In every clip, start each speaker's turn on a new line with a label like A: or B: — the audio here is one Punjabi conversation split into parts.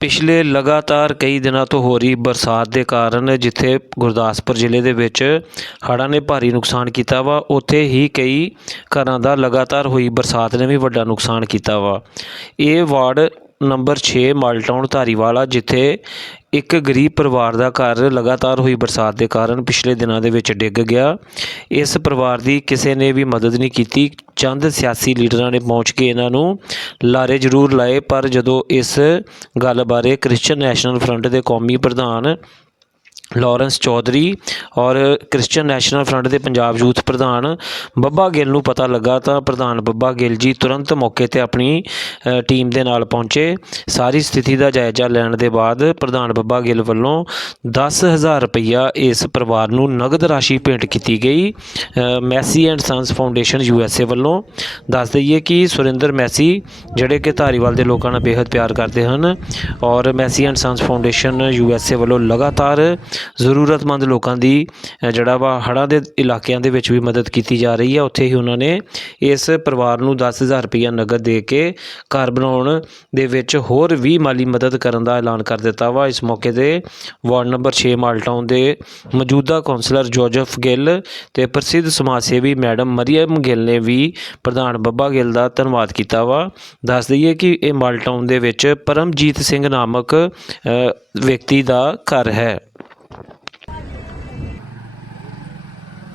A: ਪਿਛਲੇ ਲਗਾਤਾਰ ਕਈ ਦਿਨਾਂ ਤੋਂ ਹੋ ਰਹੀ ਬਰਸਾਤ ਦੇ ਕਾਰਨ ਜਿੱਥੇ ਗੁਰਦਾਸਪੁਰ ਜ਼ਿਲ੍ਹੇ ਦੇ ਵਿੱਚ ਹੜ੍ਹਾਂ ਨੇ ਭਾਰੀ ਨੁਕਸਾਨ ਕੀਤਾ ਵਾ, ਉੱਥੇ ਹੀ ਕਈ ਘਰਾਂ ਦਾ ਲਗਾਤਾਰ ਹੋਈ ਬਰਸਾਤ ਨੇ ਵੀ ਵੱਡਾ ਨੁਕਸਾਨ ਕੀਤਾ ਵਾ। ਇਹ ਵਾਰਡ ਨੰਬਰ 6 ਮਾਲਟਾਊਨ ਧਾਰੀਵਾਲਾ, ਜਿੱਥੇ ਇੱਕ ਗਰੀਬ ਪਰਿਵਾਰ ਦਾ ਘਰ ਲਗਾਤਾਰ ਹੋਈ ਬਰਸਾਤ ਦੇ ਕਾਰਨ ਪਿਛਲੇ ਦਿਨਾਂ ਦੇ ਵਿੱਚ ਡਿੱਗ ਗਿਆ। ਇਸ ਪਰਿਵਾਰ ਦੀ ਕਿਸੇ ਨੇ ਵੀ ਮਦਦ ਨਹੀਂ ਕੀਤੀ। ਚੰਦ ਸਿਆਸੀ ਲੀਡਰਾਂ ਨੇ ਪਹੁੰਚ ਕੇ ਇਹਨਾਂ ਨੂੰ ਲਾਰੇ ਜ਼ਰੂਰ ਲਾਏ, ਪਰ ਜਦੋਂ ਇਸ ਗੱਲ ਬਾਰੇ ਕ੍ਰਿਸਚੀਅਨ ਨੈਸ਼ਨਲ ਫਰੰਟ ਦੇ ਕੌਮੀ ਪ੍ਰਧਾਨ ਲਾਰੈਂਸ ਚੌਧਰੀ ਔਰ ਕ੍ਰਿਸਚੀਅਨ ਨੈਸ਼ਨਲ ਫਰੰਟ ਦੇ ਪੰਜਾਬ ਯੂਥ ਪ੍ਰਧਾਨ ਬੱਬਾ ਗਿੱਲ ਨੂੰ ਪਤਾ ਲੱਗਾ, ਤਾਂ ਪ੍ਰਧਾਨ ਬੱਬਾ ਗਿੱਲ ਜੀ ਤੁਰੰਤ ਮੌਕੇ ਤੇ ਆਪਣੀ ਟੀਮ ਦੇ ਨਾਲ ਪਹੁੰਚੇ। ਸਾਰੀ ਸਥਿਤੀ ਦਾ ਜਾਇਜ਼ਾ ਲੈਣ ਦੇ ਬਾਅਦ ਪ੍ਰਧਾਨ ਬੱਬਾ ਗਿੱਲ ਵੱਲੋਂ 10000 ਰੁਪਈਆ ਇਸ ਪਰਿਵਾਰ ਨੂੰ ਨਗਦ ਰਾਸ਼ੀ ਭੇਂਟ ਕੀਤੀ ਗਈ। Massey and Sons Foundation U S A ਵੱਲੋਂ ਦੱਸ ਦਈਏ ਕਿ ਸੁਰਿੰਦਰ ਮੈਸੀ, ਜਿਹੜੇ ਕਿ ਧਾਰੀਵਾਲ ਦੇ ਲੋਕਾਂ ਨਾਲ ਬੇहद ਪਿਆਰ ਕਰਦੇ ਹਨ, ਔਰ Massey and Sons Foundation U S A ਵੱਲੋਂ ਲਗਾਤਾਰ ਜ਼ਰੂਰਤਮੰਦ ਲੋਕਾਂ ਦੀ ਜਿਹੜਾ ਵਾ ਹੜ੍ਹਾਂ ਦੇ ਇਲਾਕਿਆਂ ਦੇ ਵਿੱਚ ਵੀ ਮਦਦ ਕੀਤੀ ਜਾ ਰਹੀ ਹੈ। ਉੱਥੇ ਹੀ ਉਹਨਾਂ ਨੇ ਇਸ ਪਰਿਵਾਰ ਨੂੰ 10000 ਰੁਪਈਆ ਨਗਦ ਦੇ ਕੇ ਘਰ ਬਣਾਉਣ ਦੇ ਵਿੱਚ ਹੋਰ ਵੀ ਮਾਲੀ ਮਦਦ ਕਰਨ ਦਾ ਐਲਾਨ ਕਰ ਦਿੱਤਾ ਵਾ। ਇਸ ਮੌਕੇ ਤੇ ਵਾਰਡ ਨੰਬਰ 6 ਮਾਲਟਾਊਨ ਦੇ ਮੌਜੂਦਾ ਕੌਂਸਲਰ ਜੋਜਫ ਗਿੱਲ ਤੇ ਪ੍ਰਸਿੱਧ ਸਮਾਜ ਸੇਵੀ ਮੈਡਮ ਮਰੀਮ ਗਿੱਲ ਨੇ ਵੀ ਪ੍ਰਧਾਨ ਬੱਬਾ ਗਿੱਲ ਦਾ ਧੰਨਵਾਦ ਕੀਤਾ ਵਾ। ਦੱਸ ਦਈਏ ਕਿ ਇਹ ਮਾਲਟਾਊਨ ਦੇ ਵਿੱਚ ਪਰਮਜੀਤ ਸਿੰਘ ਨਾਮਕ ਵਿਅਕਤੀ ਦਾ ਘਰ ਹੈ।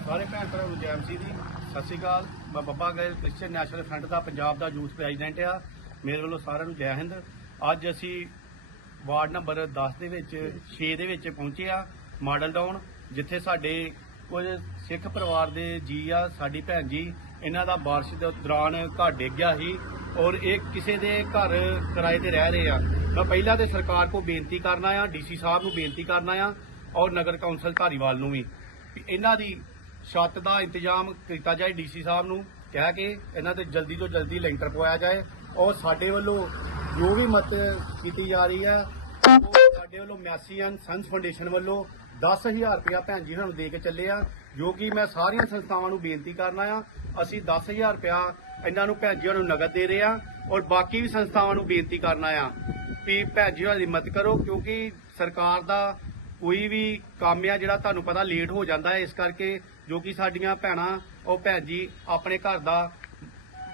B: ਸਾਰੇ ਭੈਣ ਭਰਾ ਨੂੰ ਜੈਮ ਦੀ। ਸਤਿ ਸ਼੍ਰੀ ਅਕਾਲ। ਮੈਂ Babba Gill, Christian National Front ਦਾ ਪੰਜਾਬ ਦਾ ਯੂਥ ਪ੍ਰੈਜ਼ੀਡੈਂਟ ਆ। ਮੇਰੇ ਵੱਲੋਂ ਸਾਰਿਆਂ ਨੂੰ ਜੈ ਹਿੰਦ। ਅੱਜ ਅਸੀਂ ਵਾਰਡ ਨੰਬਰ 10 ਦੇ ਵਿੱਚ 6 ਦੇ ਵਿੱਚ ਪਹੁੰਚੇ ਆ ਮਾਡਲ ਟਾਊਨ, ਜਿੱਥੇ ਸਾਡੇ ਕੁਝ ਸਿੱਖ ਪਰਿਵਾਰ ਦੇ ਜੀ ਆ, ਸਾਡੀ ਭੈਣ ਜੀ, ਇਹਨਾਂ ਦਾ ਬਾਰਿਸ਼ ਦੇ ਦੌਰਾਨ ਘਰ ਡਿੱਗ ਗਿਆ ਸੀ ਔਰ ਇਹ ਕਿਸੇ ਦੇ ਘਰ ਕਿਰਾਏ ਤੇ ਰਹਿ ਰਹੇ ਆ। ਮੈਂ ਪਹਿਲਾਂ ਤੇ ਸਰਕਾਰ ਕੋ ਬੇਨਤੀ ਕਰਨਾ ਆ ਡੀਸੀ ਸਾਹਿਬ ਨੂੰ ਬੇਨਤੀ ਕਰਨਾ ਆ ਔਰ ਨਗਰ ਕੌਂਸਲ ਧਾਰੀਵਾਲ ਨੂੰ ਵੀ ਵੀ ਇਹਨਾਂ ਦੀ ਛੱਤ ਦਾ ਇੰਤਜ਼ਾਮ ਕੀਤਾ ਜਾਏ ਡੀਸੀ ਸਾਹਿਬ ਨੂੰ। ਕਹਿ ਕੇ ਇਹਨਾਂ ਤੇ ਜਲਦੀ ਤੋਂ ਜਲਦੀ ਲੈਂਟਰ ਪਵਾਇਆ ਜਾਏ। ਔਰ ਸਾਡੇ ਵੱਲੋਂ ਜੋ ਵੀ ਮਦਦ ਕੀਤੀ ਜਾ ਰਹੀ ਹੈ, ਉਹ ਸਾਡੇ ਵੱਲੋਂ ਮੈਸੀਅਨ ਸੰਸ ਫਾਊਂਡੇਸ਼ਨ ਵੱਲੋਂ 10000 ਰੁਪਇਆ ਭੈਣ ਜੀ ਨੂੰ ਦੇ ਕੇ ਚੱਲੇ ਆ, ਜੋ ਕਿ ਮੈਂ ਸਾਰੀਆਂ ਸੰਸਥਾਵਾਂ ਨੂੰ ਬੇਨਤੀ ਕਰਨਾ ਆ ਅਸੀਂ 10000 ਰੁਪਇਆ ਇਹਨਾਂ ਨੂੰ ਭੈਣ ਜੀ ਨੂੰ ਨਗਦ ਦੇ ਰਹੇ ਆ ਔਰ ਬਾਕੀ ਵੀ ਸੰਸਥਾਵਾਂ ਨੂੰ ਬੇਨਤੀ ਕਰਨਾ ਆ ਵੀ ਭੈਣ ਜੀ ਹੋਰਾਂ ਦੀ ਮਦਦ ਕਰੋ, ਕਿਉਂਕਿ ਸਰਕਾਰ ਦਾ ਕੋਈ ਵੀ ਕੰਮ ਆ ਜਿਹੜਾ ਤੁਹਾਨੂੰ ਪਤਾ ਲੇਟ ਹੋ ਜਾਂਦਾ ਹੈ ਇਸ ਕਰਕੇ ਜੋ ਕਿ ਸਾਡੀਆਂ ਭੈਣਾਂ ਉਹ ਭੈਣ ਜੀ ਆਪਣੇ ਘਰ ਦਾ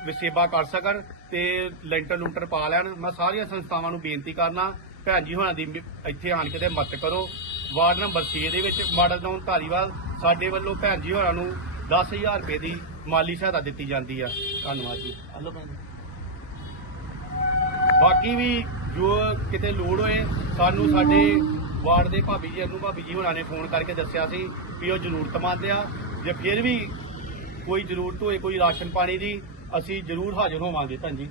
B: ਵਿਸ਼ੇਵਾ ਕਰ ਸਕਣ। ਤੇ ਲੈਂਟਰ ਲੂੰਟਰ ਪਾ ਲੈਣ। ਮੈਂ ਸਾਰੀਆਂ ਸੰਸਥਾਵਾਂ ਨੂੰ ਬੇਨਤੀ ਕਰਨਾ ਭੈਣ ਜੀ ਹੋਣਾ ਦੀ ਇੱਥੇ ਆਣ ਕੇ ਤੇ ਮਦਦ ਕਰੋ। ਵਾਰਡ ਨੰਬਰ 6 ਦੇ ਵਿੱਚ ਮਾਡਲ ਟਾਊਨ ਧਾਰੀਵਾਲ ਸਾਡੇ ਵੱਲੋਂ ਭੈਣ ਜੀ ਹੋਰਾਂ ਨੂੰ 10000 ਰੁਪਏ ਦੀ ਮਾਲੀ ਸਹਾਇਤਾ ਦਿੱਤੀ ਜਾਂਦੀ ਆ। ਧੰਨਵਾਦ ਜੀ। ਬਾਕੀ ਵੀ ਜੋ ਕਿਤੇ ਲੋੜ ਹੋਏ ਸਾਨੂੰ ਸਾਡੇ ਵਾਰਡ ਦੇ ਭਾਬੀ ਜੀ ਅਨੂ ਭਾਬੀ ਜੀ ਹੋਣਾ ਨੇ ਫੋਨ ਕਰਕੇ ਦੱਸਿਆ ਸੀ ਵੀ ਉਹ ਜ਼ਰੂਰਤਮੰਦ ਆ। ਜੇ ਫਿਰ ਵੀ ਕੋਈ ਜ਼ਰੂਰਤ ਹੋਏ ਕੋਈ ਰਾਸ਼ਨ ਪਾਣੀ ਦੀ ਅਸੀਂ ਜ਼ਰੂਰ ਹਾਜ਼ਰ ਹੋਵਾਂਗੇ ਭੈਣ ਜੀ।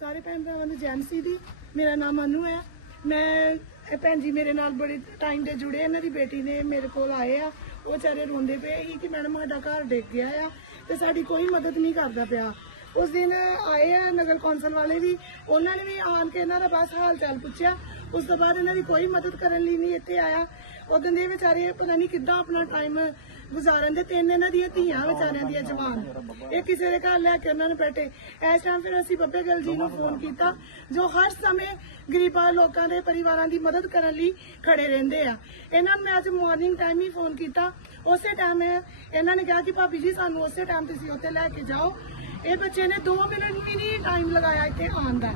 C: ਸਾਰੇ ਭੈਣ ਭਰਾਵਾਂ ਨੂੰ ਜੈਮਸੀ ਦੀ, ਮੇਰਾ ਨਾਮ ਅਨੂ ਹੈ। ਮੈਂ, ਇਹ ਭੈਣ ਜੀ ਮੇਰੇ ਨਾਲ ਬੜੇ ਟਾਈਮ ਦੇ ਜੁੜੇ, ਇਹਨਾਂ ਦੀ ਬੇਟੀ ਨੇ ਮੇਰੇ ਕੋਲ ਆਏ ਆ। ਉਹ ਚਾਰੇ ਰੋਂਦੇ ਪਏ ਸੀ ਕਿ ਮੈਡਮ ਸਾਡਾ ਘਰ ਡਿੱਗ ਗਿਆ ਆ ਤੇ ਸਾਡੀ ਕੋਈ ਮਦਦ ਨਹੀਂ ਕਰਦਾ ਪਿਆ। ਉਸ ਦਿਨ ਆਏ ਆ ਨਗਰ ਕੌਂਸਲ ਵਾਲੇ ਵੀ, ਉਹਨਾਂ ਨੇ ਵੀ ਆਣ ਕੇ ਇਹਨਾਂ ਦਾ ਬਸ ਹਾਲ ਚਾਲ ਪੁੱਛਿਆ। ਉਸ ਤੋਂ ਬਾਅਦ ਇਹਨਾਂ ਦੀ ਕੋਈ ਮਦਦ ਕਰਨ ਲਈ ਨਹੀਂ ਇੱਥੇ ਆਇਆ। ਉਦੋਂ ਦੇ ਵਿਚਾਰੇ ਪਤਾ ਨਹੀਂ ਕਿੱਦਾਂ ਆਪਣਾ ਟਾਈਮ ਗੁਜ਼ਾਰਨ ਦੇ ਤਿੰਨ ਇਹਨਾਂ ਦੀਆਂ ਧੀਆਂ, ਵਿਚਾਰਿਆਂ ਦੀਆਂ ਜਵਾਨ। ਇਹ ਕਿਸੇ ਦੇ ਘਰ ਲੈ ਕੇ ਉਹਨਾਂ ਨੂੰ ਬੈਠੇ। ਇਸ ਟਾਈਮ ਫਿਰ ਅਸੀਂ ਬੱਬੇ ਗਿੱਲ ਜੀ ਨੂੰ ਫੋਨ ਕੀਤਾ, ਜੋ ਹਰ ਸਮੇਂ ਗਰੀਬਾਂ ਲੋਕਾਂ ਦੇ ਪਰਿਵਾਰਾਂ ਦੀ ਮਦਦ ਕਰਨ ਲਈ ਖੜੇ ਰਹਿੰਦੇ ਆ। ਇਹਨਾਂ ਨੂੰ ਮੈਂ ਅੱਜ ਮਾਰਨਿੰਗ ਟਾਈਮ ਹੀ ਫੋਨ ਕੀਤਾ। ਉਸੇ ਟਾਈਮ ਇਹਨਾਂ ਨੇ ਕਿਹਾ ਕਿ ਭਾਬੀ ਜੀ, ਸਾਨੂੰ ਉਸੇ ਟਾਈਮ ਤੁਸੀਂ ਉੱਥੇ ਲੈ ਕੇ ਜਾਓ। ਇਹ ਬੱਚੇ ਨੇ 2 ਮਿੰਟ ਵੀ ਨਹੀਂ ਟਾਈਮ ਲਗਾਇਆ ਇੱਥੇ ਆਉਣ ਦਾ।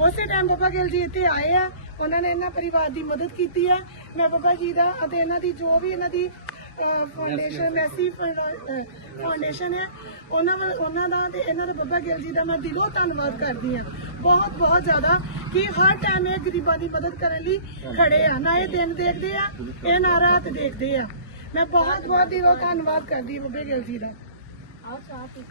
C: ਉਸੇ ਟਾਈਮ ਬਾਬਾ ਗਿੱਲ ਜੀ ਇੱਥੇ ਆਏ ਆ। ਉਹਨਾਂ ਨੇ ਇਹਨਾਂ ਪਰਿਵਾਰ ਦੀ ਮਦਦ ਕੀਤੀ ਹੈ ਮੈਂ ਬਾਬਾ ਜੀ ਦਾ ਅਤੇ ਇਹਨਾਂ ਦੀ, ਜੋ ਵੀ ਇਹਨਾਂ ਦੀ ਫਾਊਂਡੇਸ਼ਨ ਮੈਸੀ ਫਾਊਂਡੇਸ਼ਨ ਹੈ। ਉਹਨਾਂ ਉਹਨਾਂ ਦਾ ਤੇ ਇਹਨਾਂ ਦੇ ਬਾਬਾ ਗਿੱਲ ਜੀ ਦਾ ਮੈਂ ਦਿਲੋਂ ਧੰਨਵਾਦ ਕਰਦੀ ਹਾਂ। ਬਹੁਤ ਬਹੁਤ ਜ਼ਿਆਦਾ ਕਿ ਹਰ ਟਾਈਮ ਇਹ ਗਰੀਬਾਂ ਦੀ ਮਦਦ ਕਰਨ ਲਈ ਖੜੇ ਆ। ਨਾ ਇਹ ਦਿਨ ਦੇਖਦੇ ਆ, ਇਹ ਨਾ ਰਾਤ ਦੇਖਦੇ ਆ। ਮੈਂ ਬਹੁਤ ਬਹੁਤ ਦਿਲੋਂ ਧੰਨਵਾਦ ਕਰਦੀ ਹਾਂ ਬਾਬੇ ਗਿੱਲ ਜੀ ਦਾ। ਆਹ ਚਾਹ ਪੀ